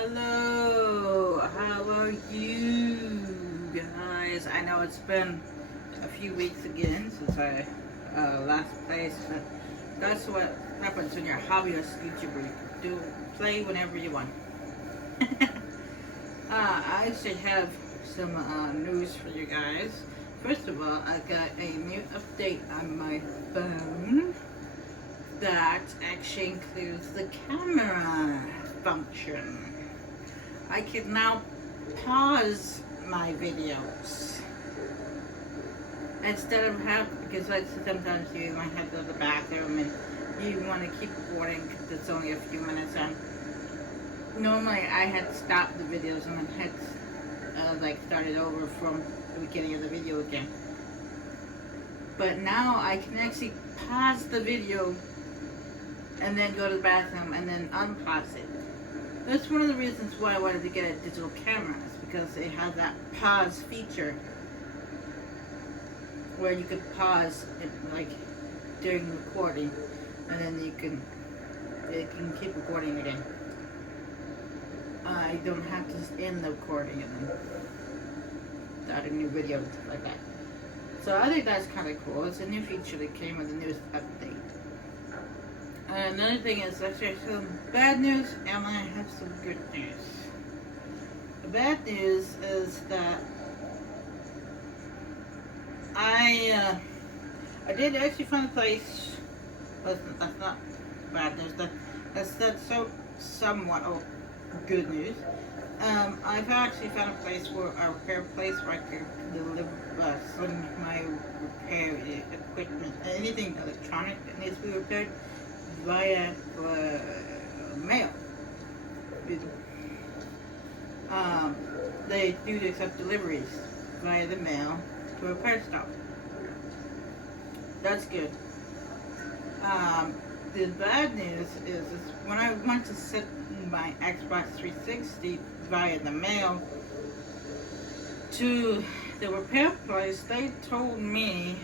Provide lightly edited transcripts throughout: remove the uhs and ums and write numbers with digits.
Hello, how are you guys? I know it's been a few weeks again since I last played, but that's what happens when you're a hobbyist YouTuber. You can play whenever you want. I actually have some news for you guys. First of all, I got a new update on my phone that actually includes the camera function. I can now pause my videos instead of because like sometimes you might have to go to the bathroom and you want to keep recording because it's only a few minutes on. Normally I had to stop the videos and then had like started over from the beginning of the video again. But now I can actually pause the video and then go to the bathroom and then unpause it. That's one of the reasons why I wanted to get a digital camera, is because it has that pause feature where you could pause it, like during recording, and then it can keep recording again. You don't have to end the recording and then start a new video and stuff like that. So I think that's kind of cool. It's a new feature that came with the newest update. Another thing is actually some bad news, and I have some good news. The bad news is that I did actually find a place. That's not bad news. That's somewhat good news. I've actually found a place a repair place where I can deliver some my repair equipment, anything electronic that needs to be repaired, via mail. They do accept deliveries via the mail to a repair shop. That's good. The bad news is when I went to set my Xbox 360 via the mail to the repair place, they told me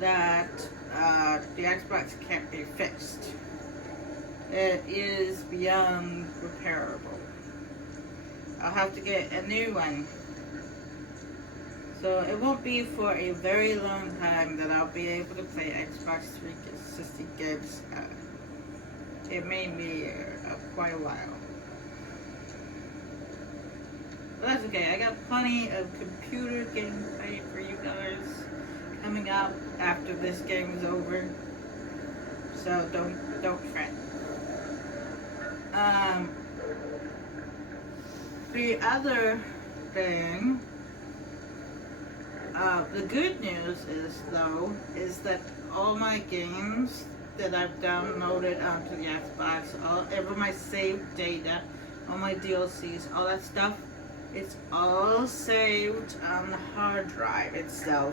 that the Xbox can't be fixed. It is beyond repairable. I'll have to get a new one. So it won't be for a very long time that I'll be able to play Xbox 360 games. It may be quite a while. But that's okay. I got plenty of computer gameplay for you guys coming up after this game is over, so don't fret. The other thing, the good news is that all my games that I've downloaded onto the Xbox, every my saved data, all my DLCs, all that stuff, it's all saved on the hard drive itself.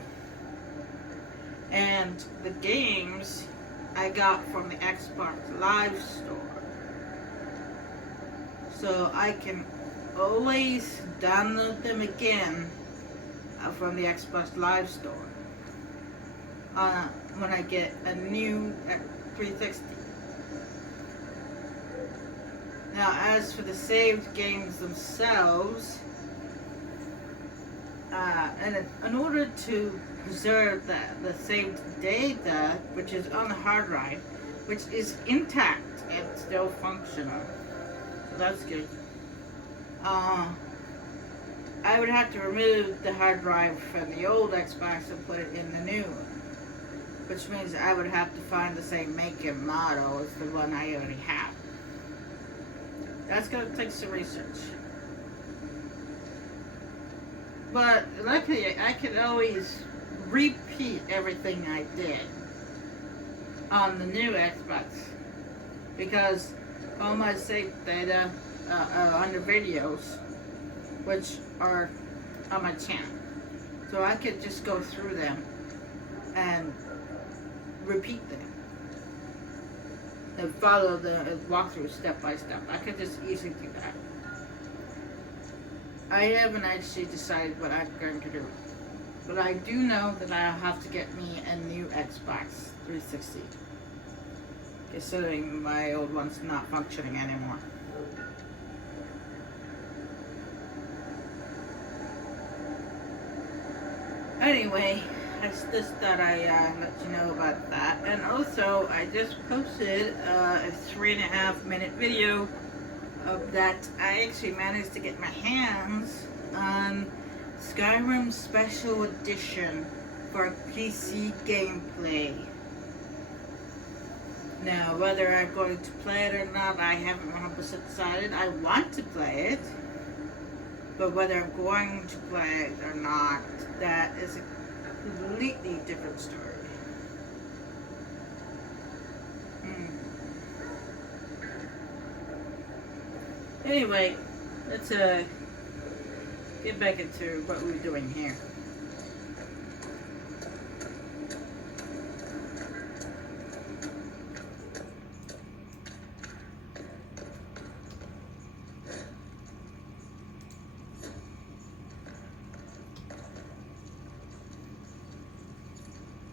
And the games I got from the Xbox Live Store. So I can always download them again from the Xbox Live Store when I get a new 360. Now, as for the saved games themselves, and in order to preserve the saved data, which is on the hard drive, which is intact and still functional, so that's good. I would have to remove the hard drive from the old Xbox and put it in the new one, which means I would have to find the same make and model as the one I already have. That's going to take some research. But luckily, I can always repeat everything I did on the new Xbox, because all my saved data are under videos, which are on my channel. So I could just go through them and repeat them and follow the walkthrough step by step. I could just easily do that. I haven't actually decided what I'm going to do, but I do know that I'll have to get me a new Xbox 360, considering my old one's not functioning anymore. Anyway, I just thought I let you know about that. And also, I just posted a 3.5 minute video of that. I actually managed to get my hands on Skyrim Special Edition for PC gameplay. Now, whether I'm going to play it or not, I haven't 100% decided. I want to play it, but whether I'm going to play it or not, that is a completely different story. Anyway, let's get back into what we're doing here.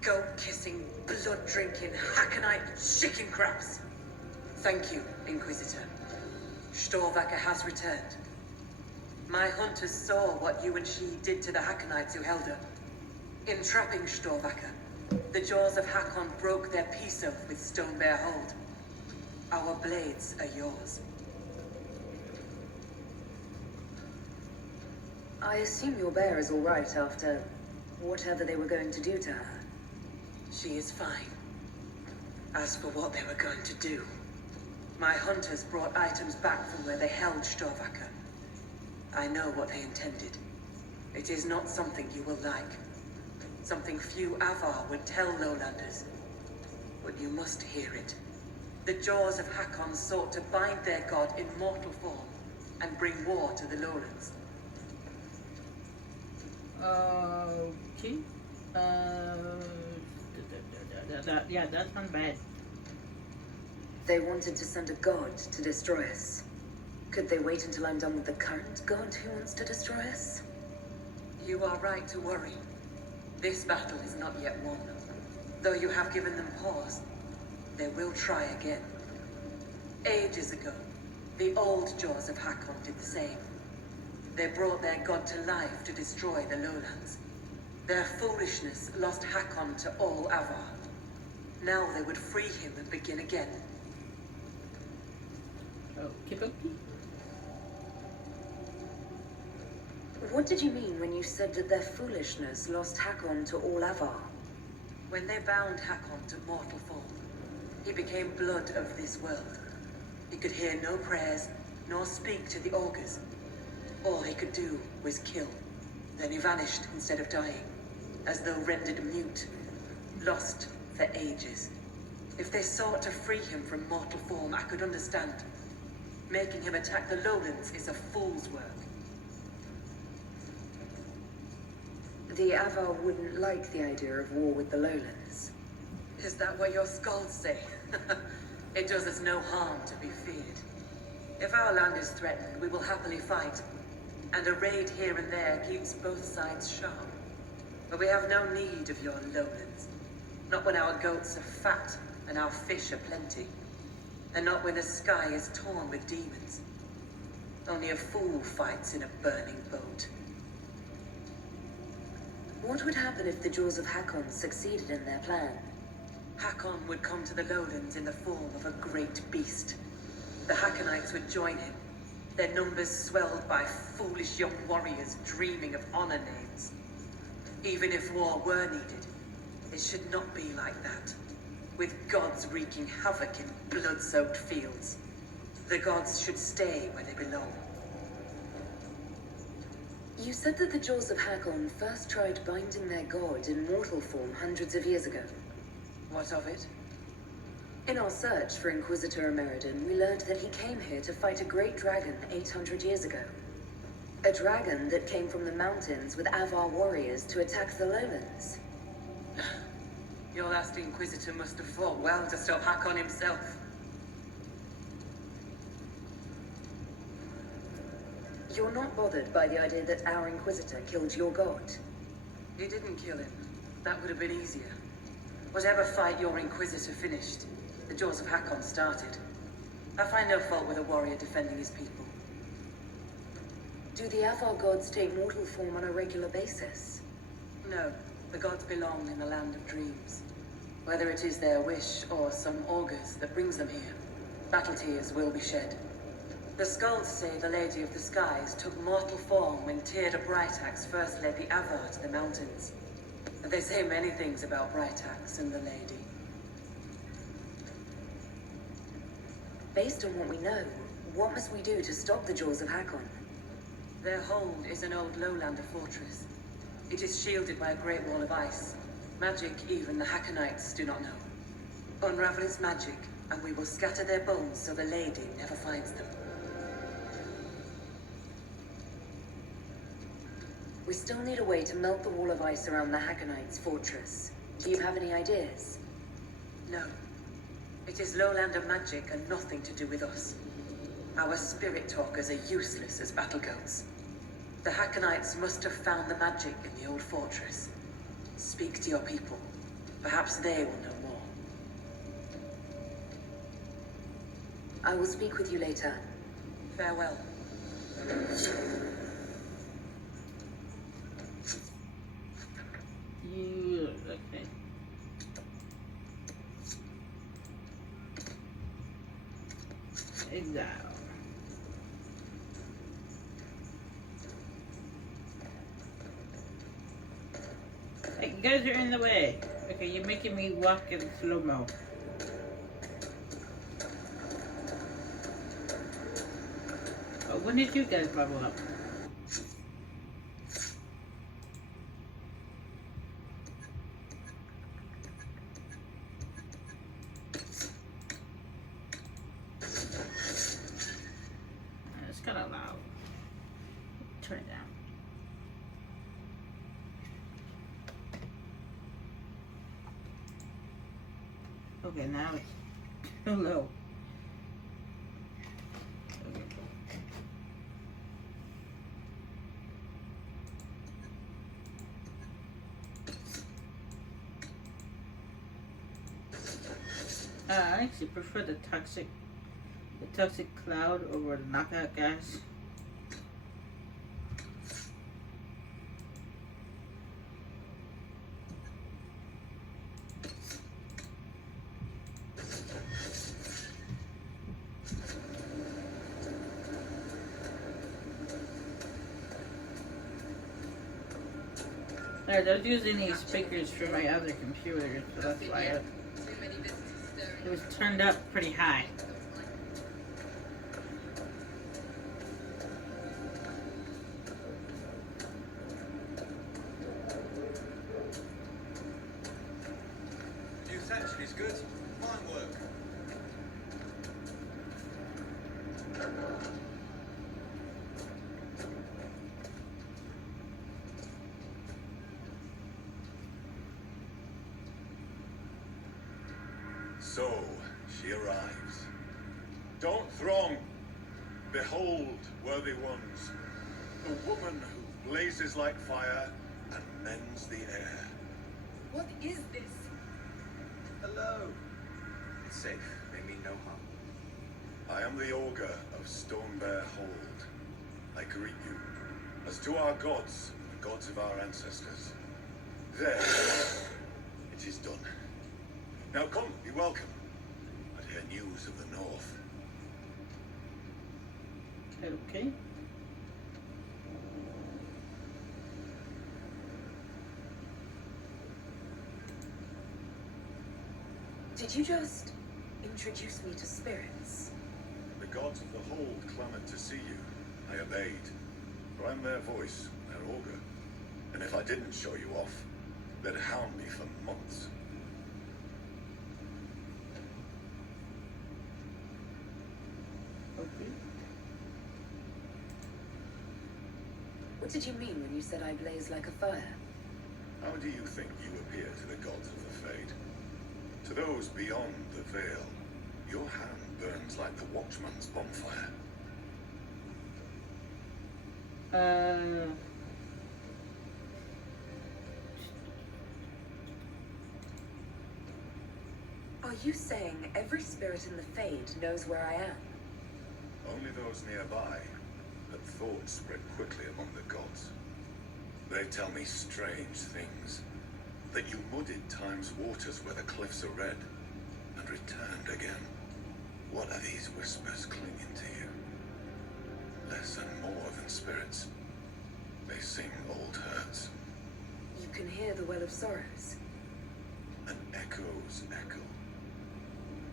Goat-kissing, blood-drinking, Hakkonite chicken craps. Thank you, Inquisitor. Storvacker has returned. My hunters saw what you and she did to the Hakkonites who held her. In trapping Storvacker, the jaws of Hakkon broke their peace oath with Stonebear Hold. Our blades are yours. I assume your bear is all right after whatever they were going to do to her. She is fine. As for what they were going to do, my hunters brought items back from where they held Storvacker. I know what they intended. It is not something you will like. Something few Avar would tell Lowlanders. But you must hear it. The jaws of Hakkon sought to bind their god in mortal form and bring war to the Lowlands. Okay. Yeah, that's not bad. They wanted to send a god to destroy us. Could they wait until I'm done with the current god who wants to destroy us? You are right to worry. This battle is not yet won. Though you have given them pause, they will try again. Ages ago, the old jaws of Hakkon did the same. They brought their god to life to destroy the lowlands. Their foolishness lost Hakkon to all Avar. Now they would free him and begin again. Okay. What did you mean when you said that their foolishness lost Hakkon to all Avar? When they bound Hakkon to mortal form, he became blood of this world. He could hear no prayers, nor speak to the augurs. All he could do was kill. Then he vanished instead of dying, as though rendered mute, lost for ages. If they sought to free him from mortal form, I could understand. Making him attack the lowlands is a fool's work. The Avar wouldn't like the idea of war with the lowlands. Is that what your skulls say? It does us no harm to be feared. If our land is threatened, we will happily fight. And a raid here and there keeps both sides sharp. But we have no need of your lowlands. Not when our goats are fat and our fish are plenty. And not when the sky is torn with demons. Only a fool fights in a burning boat. What would happen if the Jaws of Hakkon succeeded in their plan? Hakkon would come to the lowlands in the form of a great beast. The Hakkonites would join him, their numbers swelled by foolish young warriors dreaming of honor names. Even if war were needed, it should not be like that. With gods wreaking havoc in blood-soaked fields. The gods should stay where they belong. You said that the Jaws of Hakkon first tried binding their god in mortal form hundreds of years ago. What of it? In our search for Inquisitor Emeridon, we learned that he came here to fight a great dragon 800 years ago. A dragon that came from the mountains with Avar warriors to attack the lowlands. Your last Inquisitor must have fought well to stop Hakkon himself. You're not bothered by the idea that our Inquisitor killed your god? He didn't kill him. That would have been easier. Whatever fight your Inquisitor finished, the Jaws of Hakkon started. I find no fault with a warrior defending his people. Do the Avar gods take mortal form on a regular basis? No, the gods belong in the land of dreams. Whether it is their wish or some augurs that brings them here, battle tears will be shed. The skulls say the Lady of the Skies took mortal form when Tyrda Brightaxe first led the Avar to the mountains. They say many things about Brightaxe and the Lady. Based on what we know, what must we do to stop the jaws of Hakkon? Their hold is an old lowlander fortress. It is shielded by a great wall of ice. Magic even the Hakkonites do not know. Unravel its magic, and we will scatter their bones so the Lady never finds them. We still need a way to melt the wall of ice around the Hakkonites' fortress. Do you have any ideas? No. It is lowlander magic and nothing to do with us. Our spirit talkers are useless as battle goats. The Hakkonites must have found the magic in the old fortress. Speak to your people. Perhaps they will know more. I will speak with you later. Farewell. Okay. Exile. Hey, you guys are in the way. Okay, you're making me walk in slow-mo. Oh, when did you guys bubble up? It's kind of loud. Turn it down. Okay, now it's too low. Okay. I actually prefer the toxic cloud over the knockout gas. I was using these speakers for my other computer, so that's why it was turned up pretty high. Youth actually is good. Fine work. So, she arrives. Don't throng. Behold, worthy ones, a woman who blazes like fire and mends the air. What is this? Hello. It's safe. They mean no harm. I am the Augur of Stormbear Hold. I greet you, as to our gods, the gods of our ancestors. There, it is done. Now come, be welcome. I hear news of the north. Okay. Did you just introduce me to spirits? The gods of the Hold clamored to see you. I obeyed. For I'm their voice, their Augur. And if I didn't show you off, they'd hound me for months. Okay. What did you mean when you said I blaze like a fire? How do you think you appear to the gods of the Fade? To those beyond the veil, your hand burns like the watchman's bonfire. Are you saying every spirit in the Fade knows where I am? Only those nearby, but thoughts spread quickly among the gods. They tell me strange things. That you muddied time's waters where the cliffs are red, and returned again. What are these whispers clinging to you? Less and more than spirits. They sing old hurts. You can hear the Well of Sorrows. An echo's echo.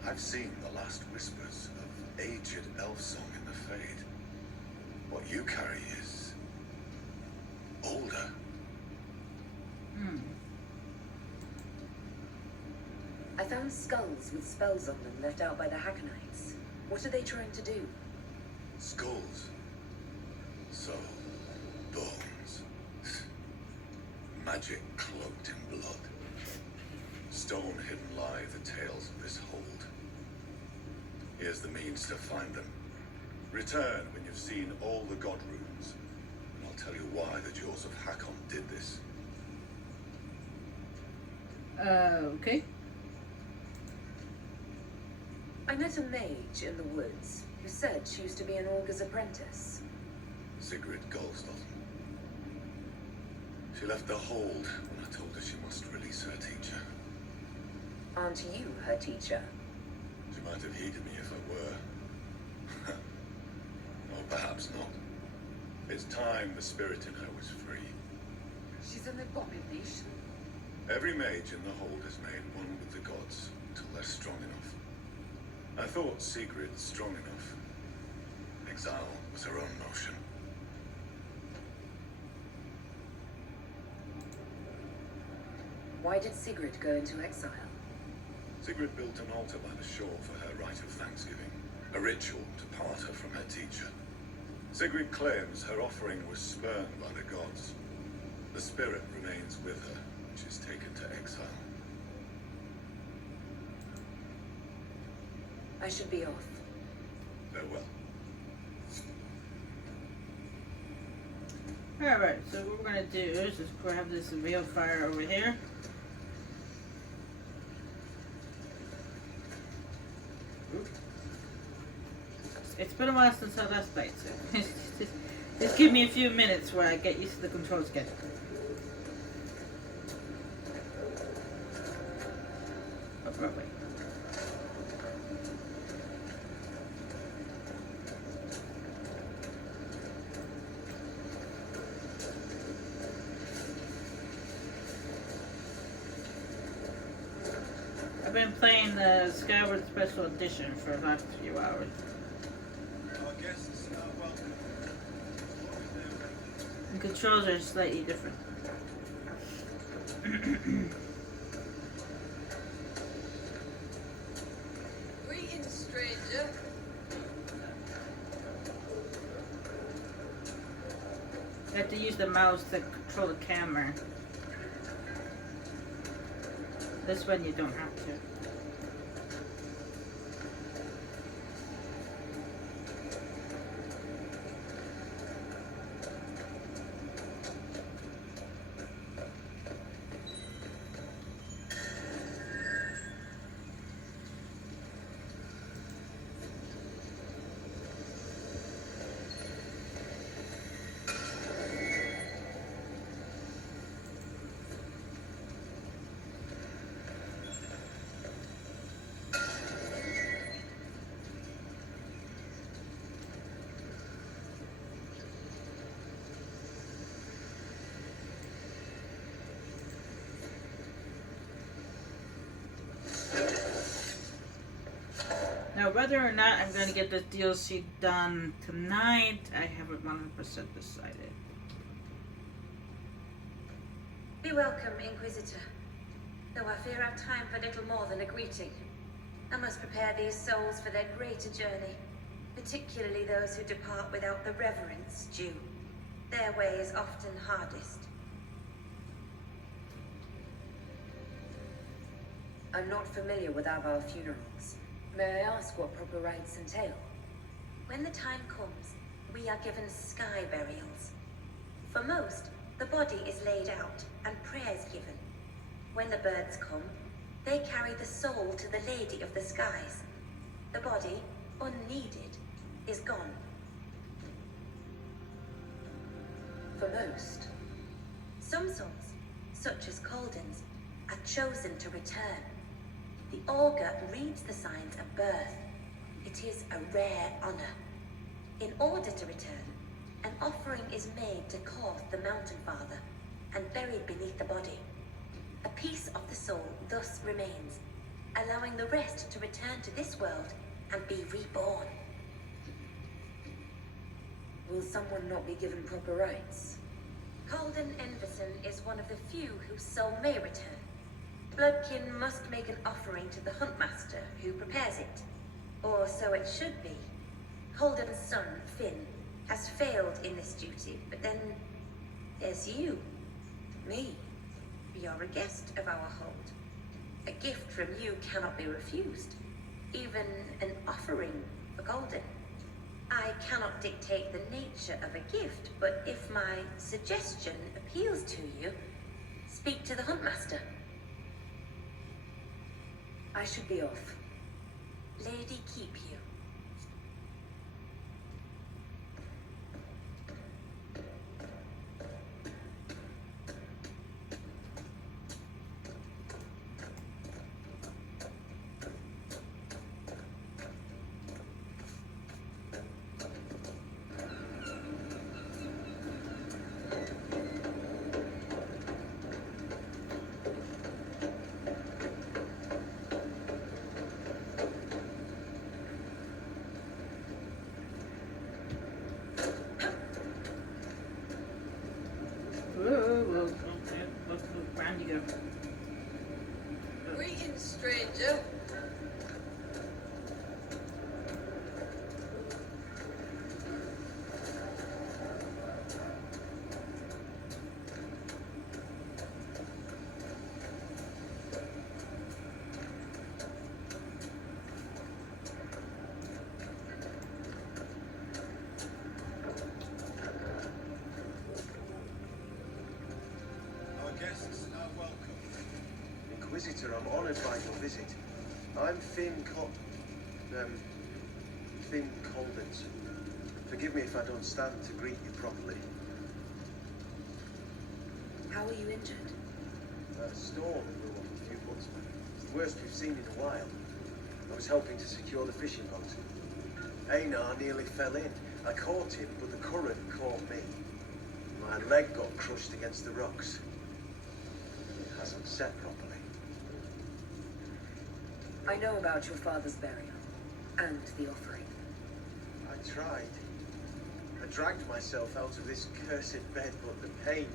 I've seen the last whispers of aged elf song in the fade. What you carry is older. I found skulls with spells on them left out by the Hakkonites. What are they trying to do? Skulls. So, bones. Magic cloaked in blood. Stone hidden lie the tales of this hold. Here's the means to find them. Return when you've seen all the god runes, and I'll tell you why the jaws of Hakkon did this. Okay. I met a mage in the woods who said she used to be an augur's apprentice. Sigrid Goldston. She left the hold when I told her she must release her teacher. Aren't you her teacher? She might have heeded me if I were. Or perhaps not. It's time the spirit in her was free. She's an abomination. Every mage in the hold is made one with the gods until they're strong enough. I thought Sigrid strong enough. Exile was her own notion. Why did Sigrid go into exile? Sigrid built an altar by the shore for her rite of thanksgiving, a ritual to part her from her teacher. Sigrid claims her offering was spurned by the gods. The spirit remains with her when she's taken to exile. I should be off. Farewell. Alright, so what we're gonna do is just grab this veil fire over here. It's been a while since I last played, so just give me a few minutes where I get used to the controls again. Oh, right way. I've been playing the Skyward Special Edition for the last few hours. Our guests are welcome. The controls are slightly different. Greetings, stranger. You have to use the mouse to control the camera. This one you don't have to. Now, whether or not I'm going to get this DLC done tonight, I haven't 100% decided. Be welcome, Inquisitor. Though I fear I've time for little more than a greeting. I must prepare these souls for their greater journey, particularly those who depart without the reverence due. Their way is often hardest. I'm not familiar with Avar funerals. May I ask what proper rites entail? When the time comes, we are given sky burials. For most, the body is laid out and prayers given. When the birds come, they carry the soul to the Lady of the Skies. The body, unneeded, is gone. For most. Some souls, such as Colden's, are chosen to return. The augur reads the signs at birth. It is a rare honor. In order to return, an offering is made to Korth the Mountain Father and buried beneath the body. A piece of the soul thus remains, allowing the rest to return to this world and be reborn. Will someone not be given proper rights? Colden Enverson is one of the few whose soul may return. Bloodkin must make an offering to the Huntmaster, who prepares it. Or so it should be. Colden's son, Finn, has failed in this duty, but then there's you. Me? You're a guest of our hold. A gift from you cannot be refused. Even an offering for Colden. I cannot dictate the nature of a gift, but if my suggestion appeals to you, speak to the Huntmaster. I should be off. Lady keep you. Whoa. Look, round you go. Greetings, stranger. Our guests are welcome. Inquisitor, I'm honoured by your visit. I'm Finn Coldens. Forgive me if I don't stand to greet you properly. How are you injured? A storm blew up a few months back. It's the worst we've seen in a while. I was helping to secure the fishing boat. Einar nearly fell in. I caught him, but the current caught me. My leg got crushed against the rocks. It hasn't set properly. I know about your father's burial and the offering. I tried. I dragged myself out of this cursed bed, but the pain...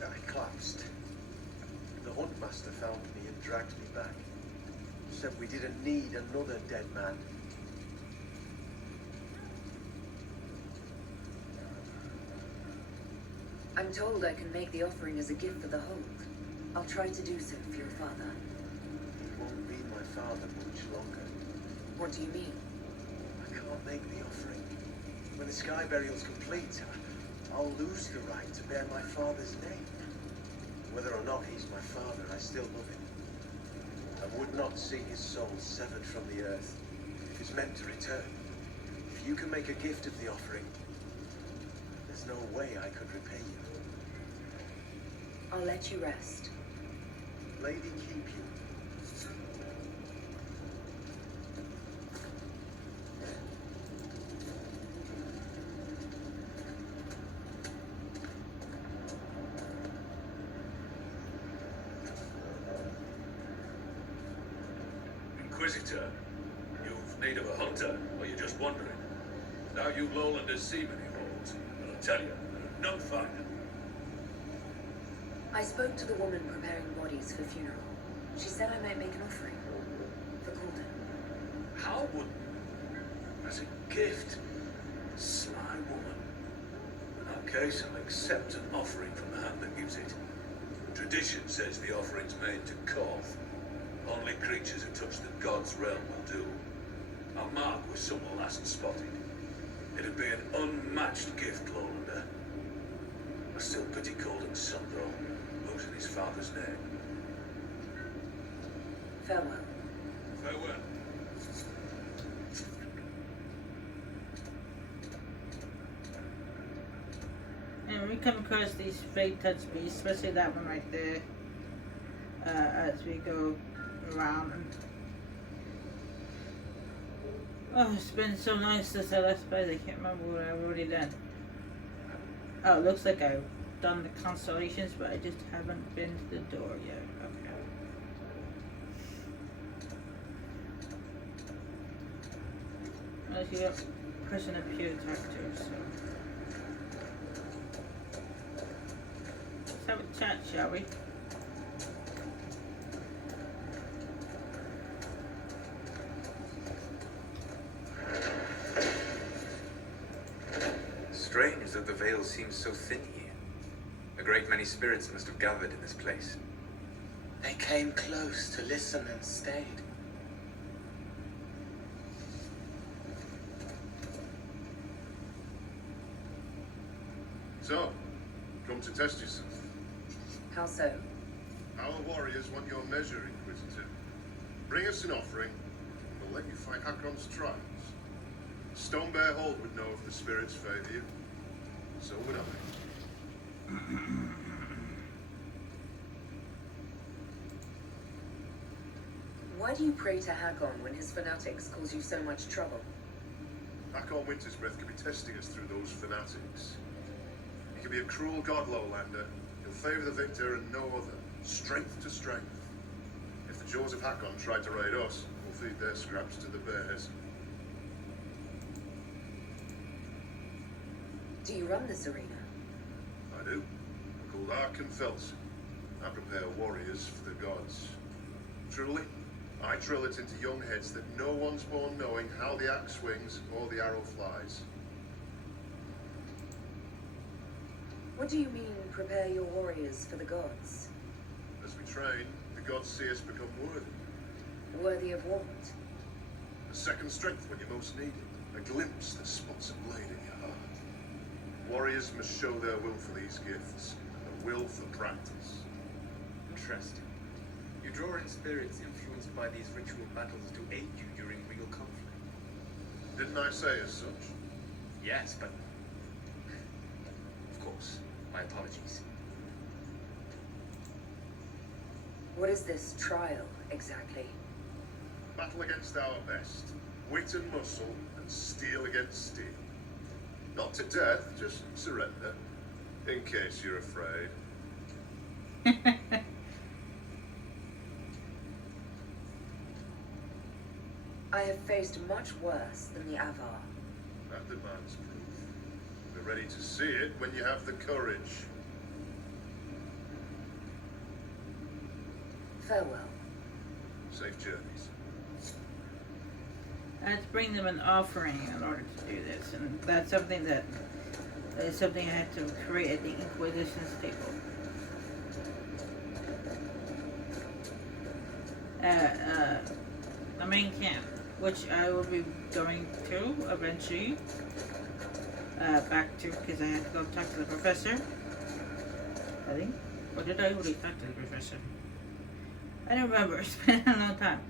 I collapsed. The Huntmaster found me and dragged me back. Said we didn't need another dead man. I'm told I can make the offering as a gift for the hold. I'll try to do so for your father. He won't be my father much longer. What do you mean? I can't make the offering. When the sky burial's complete, I'll lose the right to bear my father's name. Whether or not he's my father, I still love him. I would not see his soul severed from the earth if it's meant to return. If you can make a gift of the offering, there's no way I could repay you. I'll let you rest. Lady keep you. Inquisitor, you've need of a hunter, or you're just wandering? Now you lowlanders see many holds, but I tell you, there are none finer. I spoke to the woman preparing bodies for funeral. She said I might make an offering for Colden. How would... as a gift? Sly woman. In that case, I'll accept an offering from the hand that gives it. Tradition says the offering's made to Korth. Only creatures who touch the god's realm will do. Our mark was someone last spotted. It'd be an unmatched gift, Lowlander. I still pity Colden's son, though, losing his father's name. Farewell. Farewell. when we come across these fake touch beasts, especially that one right there, as we go around. Oh, it's been so nice since I last played. I can't remember what I've already done. Oh, it looks like I've done the constellations, but I just haven't been to the door yet. Okay. Let's get a person up here to talk to, so. Let's have a chat, shall we? Strange that the veil seems so thin here. A great many spirits must have gathered in this place. They came close to listen and stayed. So, come to test yourself. How so? Our warriors want your measure, Inquisitor. Bring us an offering, and we'll let you fight Hakkon's trials. Stone Bear Hold would know if the spirits favor you. So would I. Why do you pray to Hakkon when his fanatics cause you so much trouble? Hakkon Winter's Breath could be testing us through those fanatics. He could be a cruel god, Lowlander. He'll favor the victor and no other. Strength to strength. If the jaws of Hakkon tried to raid us, we'll feed their scraps to the bears. Do you run this arena? I do. I'm called Hakkon Felsen. I prepare warriors for the gods. Truly, I drill it into young heads that no one's born knowing how the axe swings or the arrow flies. What do you mean, prepare your warriors for the gods? As we train, the gods see us become worthy. Worthy of what? A second strength when you most need it. A glimpse that spots a blade in your heart. Warriors must show their will for these gifts, and a will for practice. Interesting. You draw in spirits influenced by these ritual battles to aid you during real conflict. Didn't I say as such? Yes, but... Of course. My apologies. What is this trial, exactly? Battle against our best. Wit and muscle, and steel against steel. Not to death, just surrender. In case you're afraid. I have faced much worse than the Avar. That demands proof. We're ready to see it when you have the courage. Farewell. Safe journeys. I had to bring them an offering in order to do this, and that's something that is something I have to create at the Inquisition's table. The main camp, which I will be going to eventually. Back to, because I had to go talk to the professor. I think. Or did I already talk to the professor? I don't remember. It's been a long time.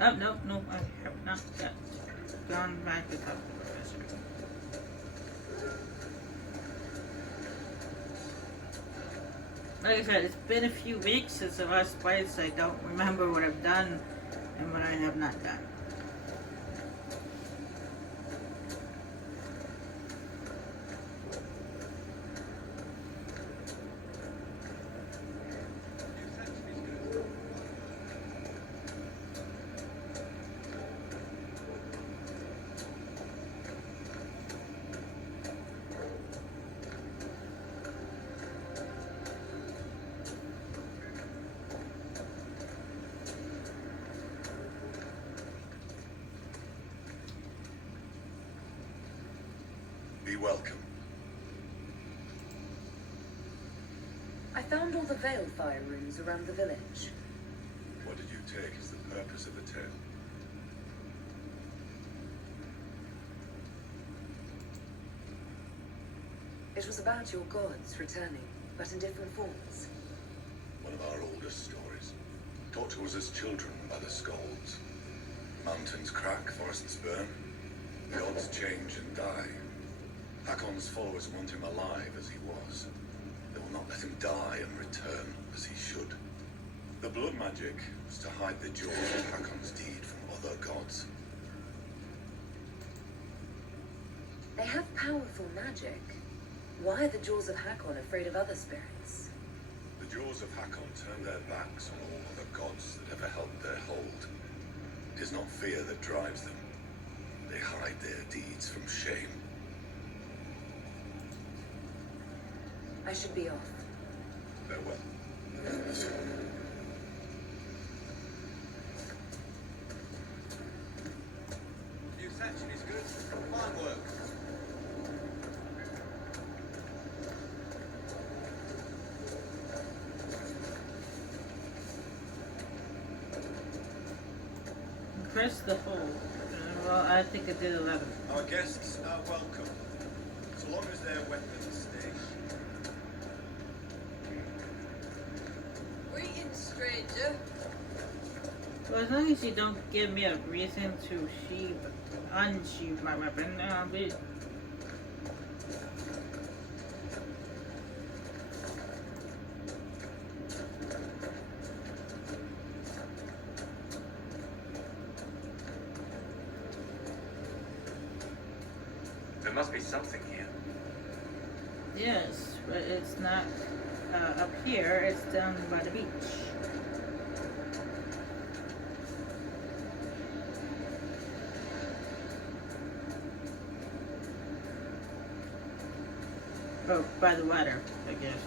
Oh, no, I have not yet gone back to talk to the professor. Like I said, it's been a few weeks since the last place. I don't remember what I've done and what I have not done. Be welcome. I found all the veil fire rooms around the village. What did you take as the purpose of the tale? It was about your gods returning, but in different forms. One of our oldest stories. Taught to us as children by the scolds. Mountains crack, forests burn. Gods change and die. Hakkon's followers want him alive as he was. They will not let him die and return as he should. The blood magic was to hide the jaws of Hakkon's deed from other gods. They have powerful magic. Why are the Jaws of Hakkon afraid of other spirits? The jaws of Hakkon turn their backs on all other gods that ever held their hold. It is not fear that drives them. They hide their deeds from shame. I should be off. Farewell. New section is good. Fine work. Press the hold. Well, I think it did 11. Our guests are welcome, so long as their weapons stay. Greetings, stranger. Well, as long as you don't give me a reason to unsheathe my weapon, I'll be... There must be something here. Yes, but it's not up here, it's down by the beach. Oh, by the water, I guess.